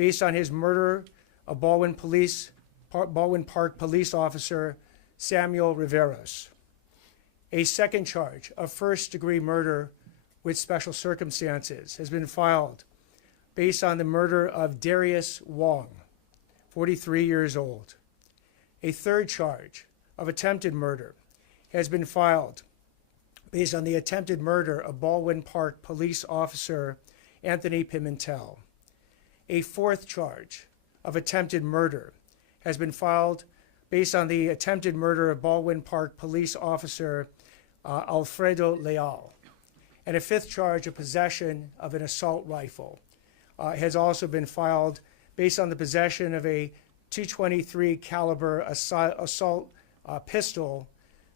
based on his murder of Baldwin Park police officer Samuel Riveros. A second charge of first-degree murder with special circumstances has been filed based on the murder of Darius Wong, 43 years old. A third charge of attempted murder has been filed based on the attempted murder of Baldwin Park police officer Anthony Pimentel. A fourth charge of attempted murder has been filed based on the attempted murder of Baldwin Park police officer Alfredo Leal. And a fifth charge of possession of an assault rifle has also been filed based on the possession of a .223 caliber assault pistol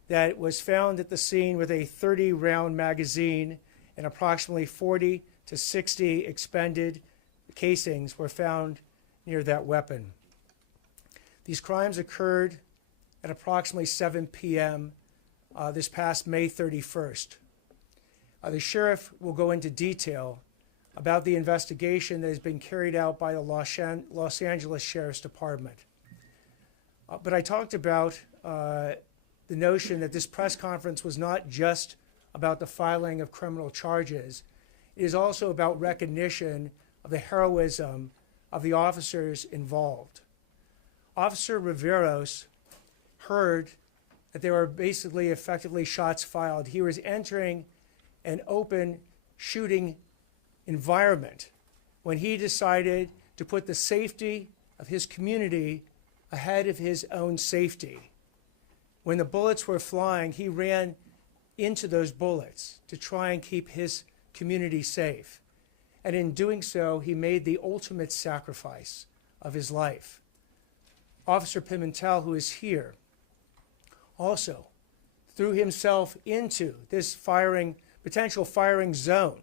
that was found at the scene with a 30-round magazine, and approximately 40 to 60 expended casings were found near that weapon. These crimes occurred at approximately 7 p.m. This past May 31st. The sheriff will go into detail about the investigation that has been carried out by the Los Angeles Sheriff's Department. But I talked about the notion that this press conference was not just about the filing of criminal charges. It is also about recognition of the heroism of the officers involved. Officer Riveros heard that there were basically effectively shots fired. He was entering an open shooting environment when he decided to put the safety of his community ahead of his own safety. When the bullets were flying, he ran into those bullets to try and keep his community safe. And in doing so, he made the ultimate sacrifice of his life. Officer Pimentel, who is here, also threw himself into this potential firing zone,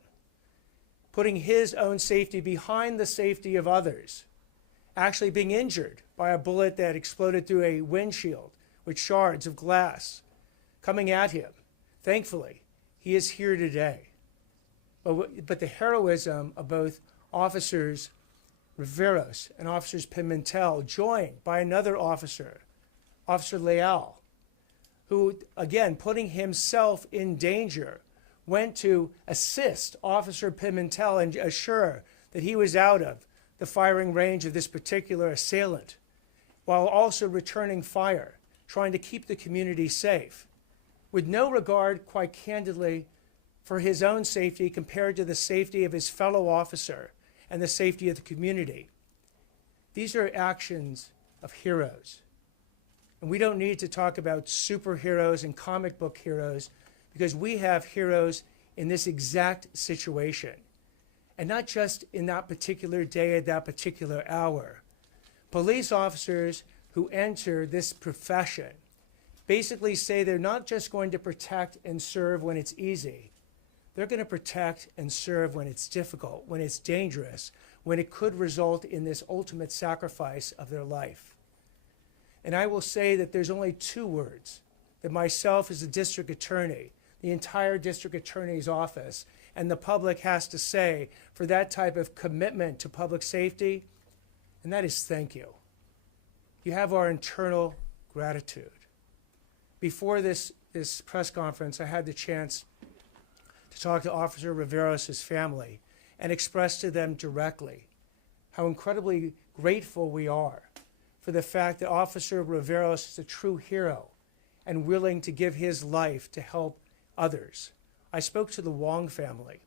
putting his own safety behind the safety of others, actually being injured by a bullet that exploded through a windshield with shards of glass coming at him. Thankfully, he is here today. But the heroism of both Officers Riveros and Officers Pimentel, joined by another officer, Officer Leal, who, again, putting himself in danger, went to assist Officer Pimentel and assure that he was out of the firing range of this particular assailant, while also returning fire, trying to keep the community safe, with no regard, quite candidly, for his own safety compared to the safety of his fellow officer and the safety of the community. These are actions of heroes. And we don't need to talk about superheroes and comic book heroes, because we have heroes in this exact situation. And not just in that particular day at that particular hour. Police officers who enter this profession basically say they're not just going to protect and serve when it's easy. They're going to protect and serve when it's difficult, when it's dangerous, when it could result in this ultimate sacrifice of their life. And I will say that there's only two words that myself as a district attorney, the entire district attorney's office, and the public has to say for that type of commitment to public safety, and that is thank you. You have our eternal gratitude. Before this press conference, I had the chance to talk to Officer Riveros' family and express to them directly how incredibly grateful we are for the fact that Officer Riveros is a true hero and willing to give his life to help others. I spoke to the Wong family.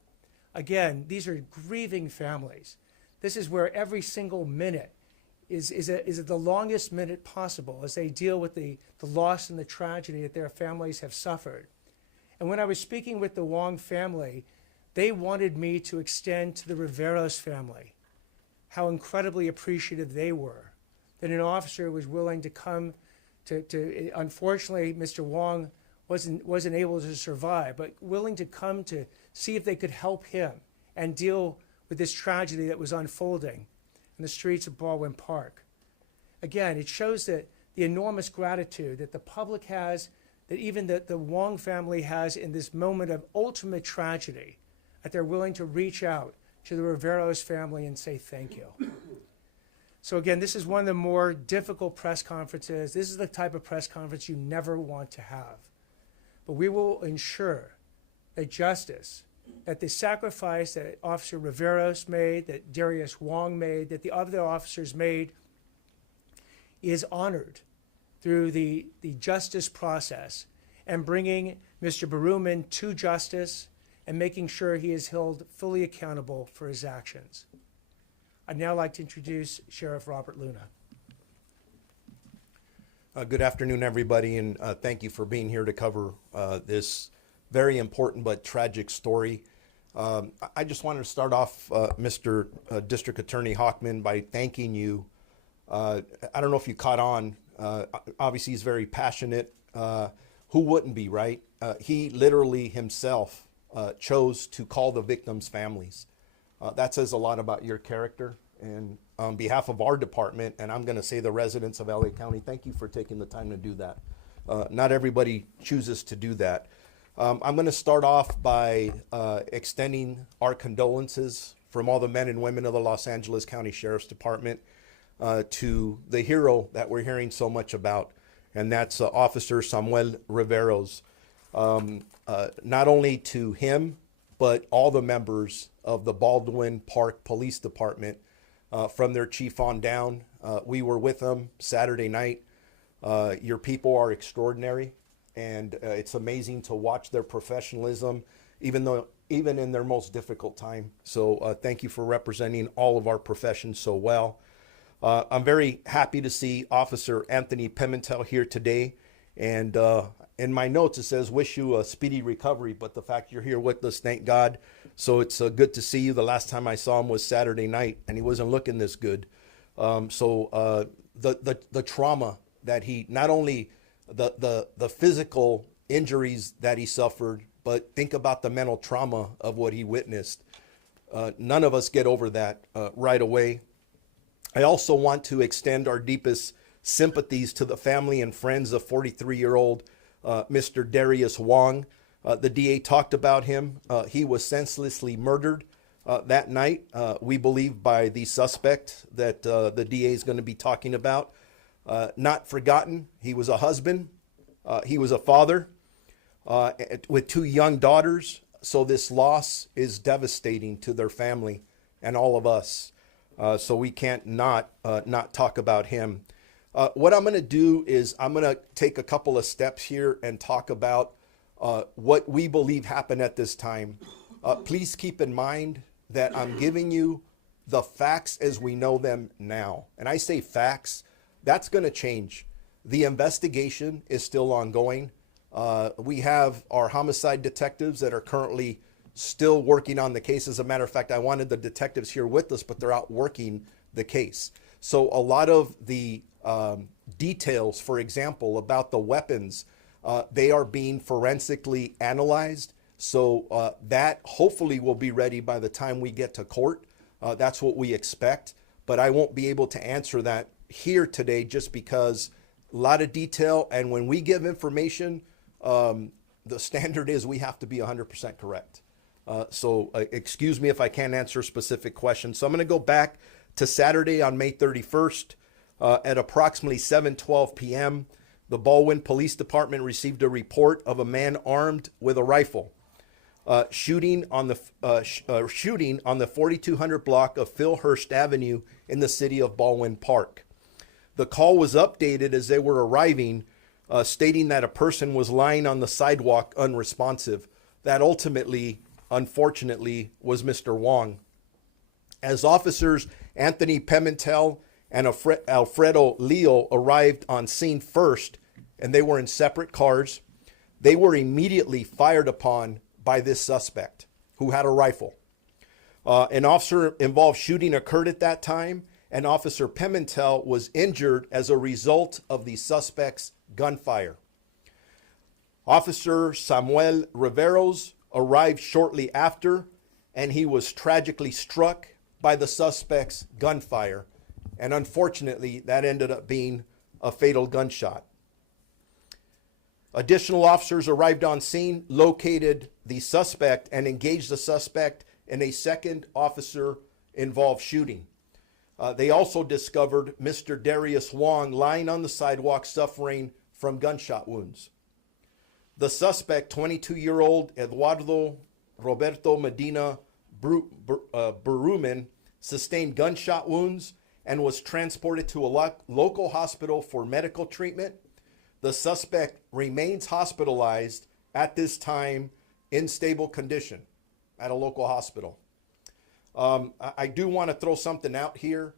Again, these are grieving families. This is where every single minute is the longest minute possible as they deal with the loss and the tragedy that their families have suffered. And when I was speaking with the Wong family, they wanted me to extend to the Riveros family how incredibly appreciative they were that an officer was willing to come to unfortunately, Mr. Wong wasn't able to survive, but willing to come to see if they could help him and deal with this tragedy that was unfolding in the streets of Baldwin Park. Again, it shows that the enormous gratitude that the public has, that even the Wong family has in this moment of ultimate tragedy, that they're willing to reach out to the Riveros family and say thank you. So again, this is one of the more difficult press conferences. This is the type of press conference you never want to have. But we will ensure that justice, that the sacrifice that Officer Riveros made, that Darius Wong made, that the other officers made, is honored through the justice process and bringing Mr. Baruman to justice and making sure he is held fully accountable for his actions. I'd now like to introduce Sheriff Robert Luna. Good afternoon, everybody, and thank you for being here to cover this very important but tragic story. I just wanted to start off, Mr. District Attorney Hochman, by thanking you. I don't know if you caught on. Obviously, he's very passionate. Who wouldn't be, right? He literally himself chose to call the victims' families. That says a lot about your character. And on behalf of our department, and I'm going to say the residents of LA County, thank you for taking the time to do that. Not everybody chooses to do that. I'm going to start off by extending our condolences from all the men and women of the Los Angeles County Sheriff's Department to the hero that we're hearing so much about, and that's Officer Samuel Riveros. Not only to him, but all the members of the Baldwin Park Police Department, from their chief on down. We were with them Saturday night. Your people are extraordinary, and it's amazing to watch their professionalism, even in their most difficult time. So thank you for representing all of our professions so well. I'm very happy to see Officer Anthony Pimentel here today. And in my notes, it says, wish you a speedy recovery, but the fact you're here with us, thank God. So it's good to see you. The last time I saw him was Saturday night, and he wasn't looking this good. The trauma that he, not only the physical injuries that he suffered, but think about the mental trauma of what he witnessed. None of us get over that right away. I also want to extend our deepest sympathies to the family and friends of 43-year-old Mr. Darius Wong. The DA talked about him. He was senselessly murdered that night, we believe, by the suspect that the DA is going to be talking about. Not forgotten, he was a husband. He was a father with 2 young daughters. So this loss is devastating to their family and all of us. So we can't not talk about him. What I'm going to do is I'm going to take a couple of steps here and talk about what we believe happened at this time. Please keep in mind that I'm giving you the facts as we know them now. And I say facts, that's going to change. The investigation is still ongoing. We have our homicide detectives that are currently still working on the case. As a matter of fact, I wanted the detectives here with us, but they're out working the case. So a lot of the details, for example, about the weapons, they are being forensically analyzed. So that hopefully will be ready by the time we get to court. That's what we expect. But I won't be able to answer that here today just because a lot of detail. And when we give information, the standard is we have to be 100% correct. So excuse me if I can't answer specific questions. So I'm going to go back to Saturday on May 31st at approximately 7:12 p.m. The Baldwin Police Department received a report of a man armed with a rifle shooting on the 4200 block of Phil Hurst Avenue in the city of Baldwin Park. The call was updated as they were arriving, stating that a person was lying on the sidewalk unresponsive. That ultimately, unfortunately, was Mr. Wong. As officers Anthony Pimentel and Alfredo Leo arrived on scene first, and they were in separate cars, they were immediately fired upon by this suspect who had a rifle. An officer-involved shooting occurred at that time, and Officer Pimentel was injured as a result of the suspect's gunfire. Officer Samuel Riveros arrived shortly after, and he was tragically struck by the suspect's gunfire. And unfortunately, that ended up being a fatal gunshot. Additional officers arrived on scene, located the suspect, and engaged the suspect in a second officer-involved shooting. They also discovered Mr. Darius Wong lying on the sidewalk suffering from gunshot wounds. The suspect, 22-year-old Eduardo Roberto Medina Berumen, sustained gunshot wounds and was transported to a local hospital for medical treatment. The suspect remains hospitalized at this time in stable condition at a local hospital. I do want to throw something out here.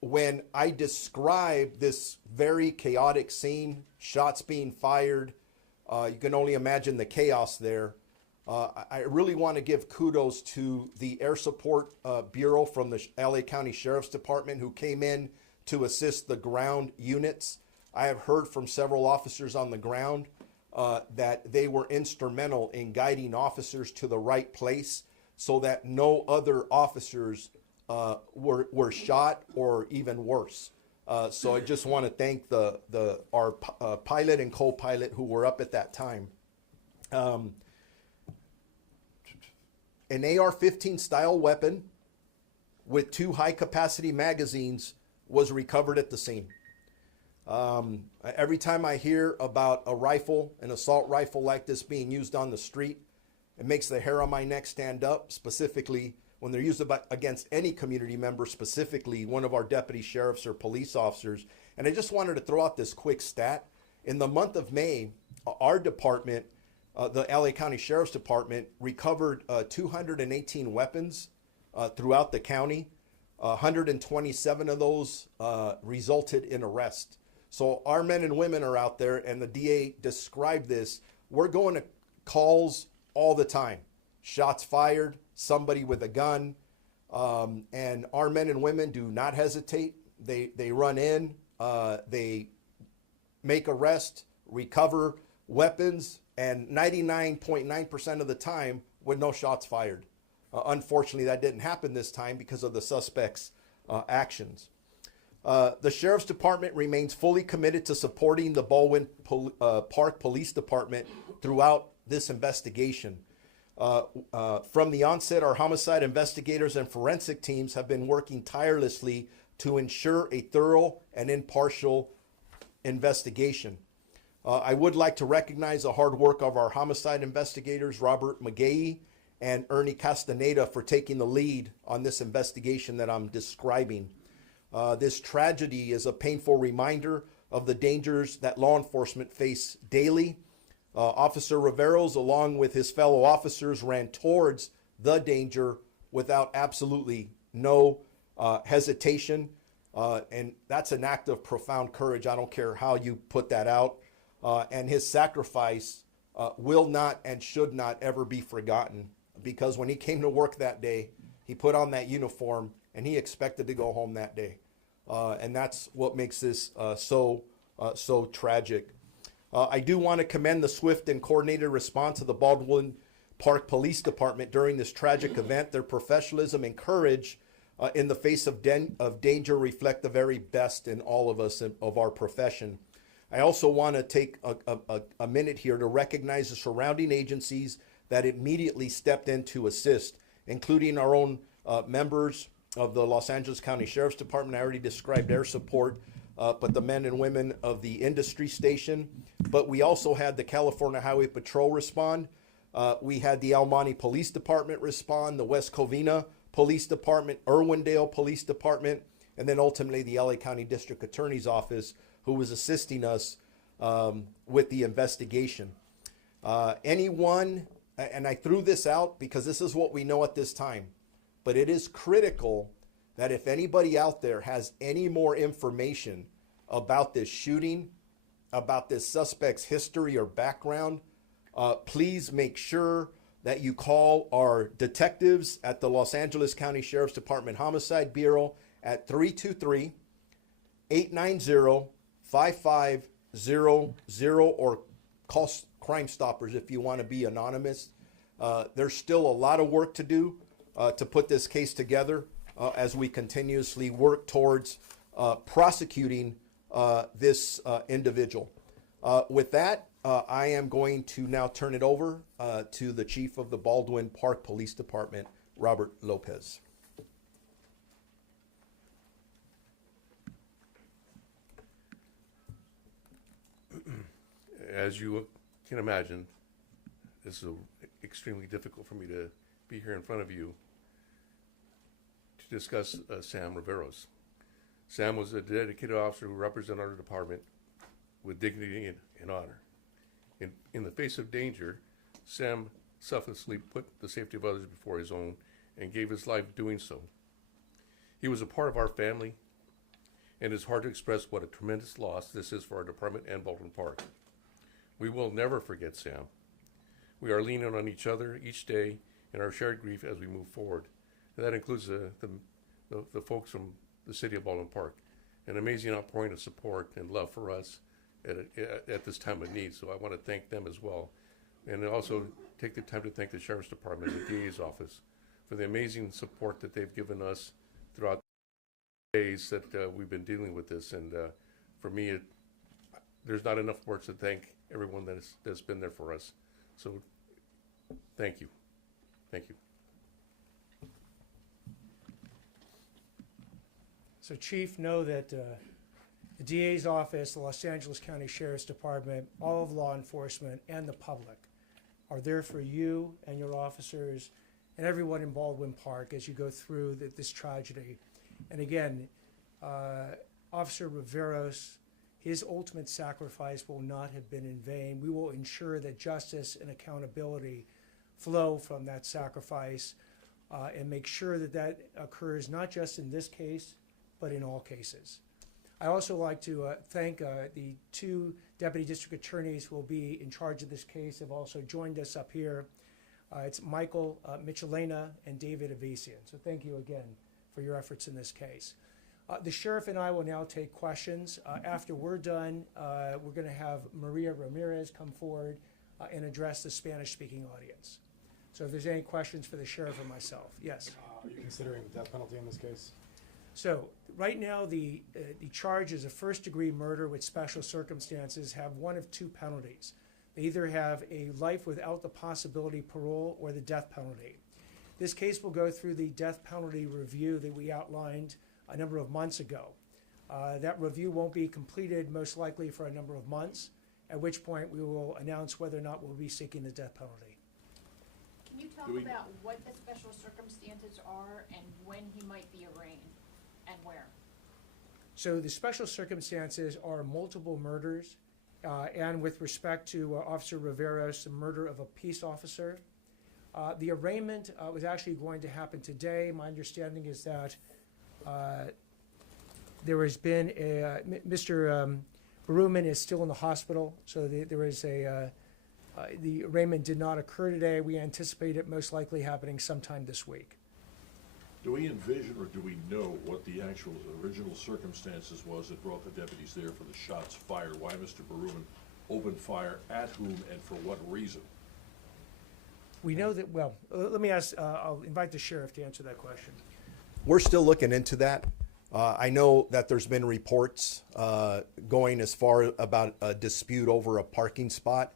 When I describe this very chaotic scene, shots being fired, you can only imagine the chaos there. I really want to give kudos to the Air Support Bureau from the LA County Sheriff's Department who came in to assist the ground units. I have heard from several officers on the ground that they were instrumental in guiding officers to the right place so that no other officers were shot or even worse. So I just want to thank our pilot and co-pilot who were up at that time. An AR-15 style weapon with 2 high-capacity magazines was recovered at the scene. Every time I hear about a rifle, an assault rifle like this being used on the street, it makes the hair on my neck stand up, specifically when they're used against any community member, specifically one of our deputy sheriffs or police officers. And I just wanted to throw out this quick stat. In the month of May, our department, the LA County Sheriff's Department, recovered 218 weapons throughout the county. 127 of those resulted in arrest. So our men and women are out there, and the DA described this. We're going to calls all the time. Shots fired, somebody with a gun, and our men and women do not hesitate. They run in, they make arrest, recover weapons, and 99.9% of the time with no shots fired. Unfortunately, that didn't happen this time because of the suspect's actions. The Sheriff's Department remains fully committed to supporting the Baldwin Park Police Department throughout this investigation. From the onset, our homicide investigators and forensic teams have been working tirelessly to ensure a thorough and impartial investigation. I would like to recognize the hard work of our homicide investigators, Robert McGahee and Ernie Castaneda, for taking the lead on this investigation that I'm describing. This tragedy is a painful reminder of the dangers that law enforcement face daily. Officer Riveros, along with his fellow officers, ran towards the danger without absolutely no hesitation. And that's an act of profound courage. I don't care how you put that out. And his sacrifice will not and should not ever be forgotten, because when he came to work that day, he put on that uniform and he expected to go home that day. And that's what makes this so tragic. I do want to commend the swift and coordinated response of the Baldwin Park Police Department during this tragic event. Their professionalism and courage in the face of danger reflect the very best in all of us, of our profession. I also want to take a minute here to recognize the surrounding agencies that immediately stepped in to assist, including our own members of the Los Angeles County Sheriff's Department. I already described their support, but the men and women of the industry station. But we also had the California Highway Patrol respond. We had the El Monte Police Department respond, the West Covina Police Department, Irwindale Police Department, and then ultimately the LA County District Attorney's Office, who was assisting us with the investigation. Anyone, and I threw this out because this is what we know at this time, but it is critical that if anybody out there has any more information about this shooting, about this suspect's history or background, please make sure that you call our detectives at the Los Angeles County Sheriff's Department Homicide Bureau at 323-890-5500, or call Crime Stoppers if you want to be anonymous. There's still a lot of work to do to put this case together as we continuously work towards prosecuting this individual. With that, I am going to now turn it over to the Chief of the Baldwin Park Police Department, Robert Lopez. As you can imagine, this is extremely difficult for me to be here in front of you to discuss Sam Riveros. Sam was a dedicated officer who represented our department with dignity and honor. In the face of danger, Sam selflessly put the safety of others before his own and gave his life doing so. He was a part of our family, and it's hard to express what a tremendous loss this is for our department and Baldwin Park. We will never forget Sam. We are leaning on each other each day in our shared grief as we move forward. And that includes the folks from the city of Baldwin Park. An amazing outpouring of support and love for us at this time of need. So I want to thank them as well. And also take the time to thank the Sheriff's Department and the DA's office for the amazing support that they've given us throughout the days that we've been dealing with this. And for me, there's not enough words to thank everyone that's been there for us. So thank you. Thank you. So Chief, know that the DA's office, the Los Angeles County Sheriff's Department, all of law enforcement, and the public are there for you and your officers and everyone in Baldwin Park as you go through this tragedy. And again, Officer Riveros, his ultimate sacrifice will not have been in vain. We will ensure that justice and accountability flow from that sacrifice and make sure that that occurs not just in this case, but in all cases. I also like to thank the two deputy district attorneys who will be in charge of this case have also joined us up here. It's Michael Michelena and David Avesian. So thank you again for your efforts in this case. The sheriff and I will now take questions. After we're done, we're going to have Maria Ramirez come forward and address the Spanish-speaking audience. So if there's any questions for the sheriff or myself, yes. Are you considering the death penalty in this case? So right now, the charge is a first-degree murder with special circumstances have one of two penalties. They either have a life without the possibility of parole or the death penalty. This case will go through the death penalty review that we outlined a number of months ago. That review won't be completed most likely for a number of months, at which point we will announce whether or not we'll be seeking the death penalty. Can you talk about what the special circumstances are and when he might be arraigned and where? So the special circumstances are multiple murders, and with respect to Officer Riveros, the murder of a peace officer. The arraignment was actually going to happen today. My understanding is that there has been Mr. Berumen is still in the hospital, so there is the arraignment did not occur today. We anticipate it most likely happening sometime this week. Do we envision or do we know what the actual original circumstances was that brought the deputies there for the shots fired? Why Mr. Berumen opened fire at whom and for what reason? We know that, well, let me ask, I'll invite the sheriff to answer that question. We're still looking into that. I know that there's been reports going as far about a dispute over a parking spot.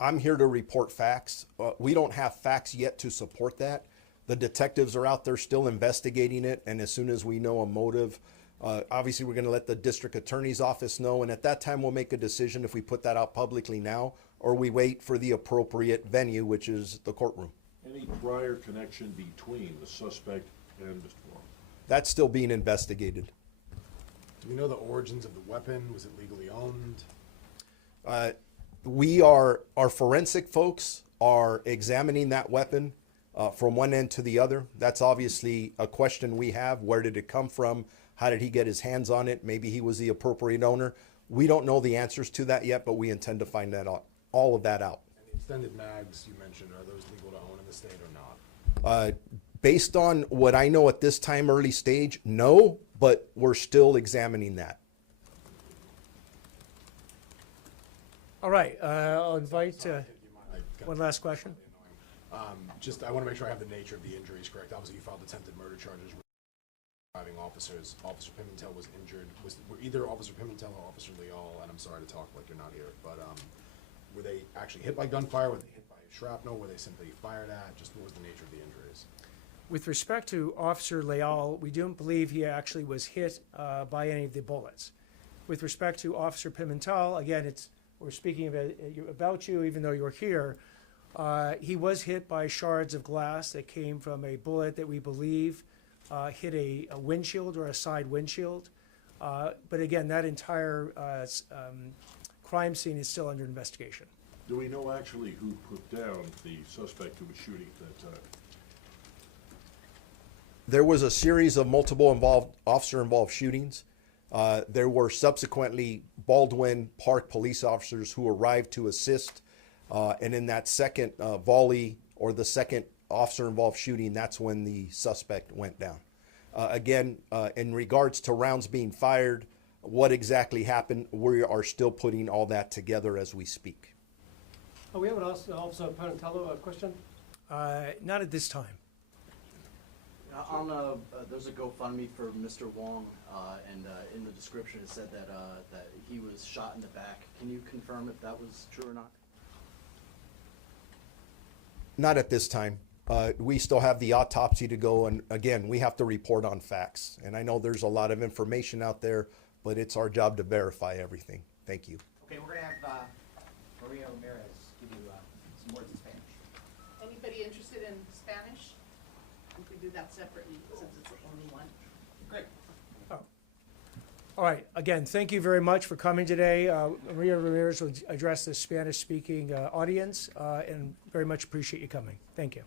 I'm here to report facts. We don't have facts yet to support that. The detectives are out there still investigating it, and as soon as we know a motive, obviously we're going to let the district attorney's office know, and at that time we'll make a decision if we put that out publicly now or we wait for the appropriate venue, which is the courtroom. Any prior connection between the suspect and Mr. Berumen? That's still being investigated. Do we know the origins of the weapon? Was it legally owned? Our forensic folks are examining that weapon from one end to the other. That's obviously a question we have. Where did it come from? How did he get his hands on it? Maybe he was the appropriate owner. We don't know the answers to that yet, but we intend to find that out, all of that out. And the extended mags you mentioned, are those legal to own in the state or not? Based on what I know at this time, early stage, no, but we're still examining that. All right, I'll invite one last question. Just, I want to make sure I have the nature of the injuries correct. Obviously, you filed attempted murder charges with driving officers. Officer Pimentel was injured. Were either Officer Pimentel or Officer Leal, and I'm sorry to talk like you're not here, but were they actually hit by gunfire? Were they hit by shrapnel? Were they simply fired at? Just what was the nature of the injuries? With respect to Officer Leal, we don't believe he actually was hit by any of the bullets. With respect to Officer Pimentel, again, it's we're speaking about you, even though you're here. He was hit by shards of glass that came from a bullet that we believe hit a windshield or a side windshield. But again, that entire crime scene is still under investigation. Do we know actually who put down the suspect who was shooting at that time? There was a series of multiple officer-involved shootings. There were subsequently Baldwin Park police officers who arrived to assist. And in that second volley or the second officer-involved shooting, that's when the suspect went down. Again, in regards to rounds being fired, what exactly happened, we are still putting all that together as we speak. Oh, we have an Officer Panatello, a question? Not at this time. There's a GoFundMe for Mr. Wong, and in the description it said that he was shot in the back. Can you confirm if that was true or not? Not at this time. We still have the autopsy to go, and again, we have to report on facts. And I know there's a lot of information out there, but it's our job to verify everything. Thank you. Okay, we're gonna have Maria Ramirez give you some words in Spanish. Anybody interested in Spanish? We could do that separately since it's only one. Great. All right, again, thank you very much for coming today. Maria Ramirez will address the Spanish-speaking audience, and very much appreciate you coming. Thank you.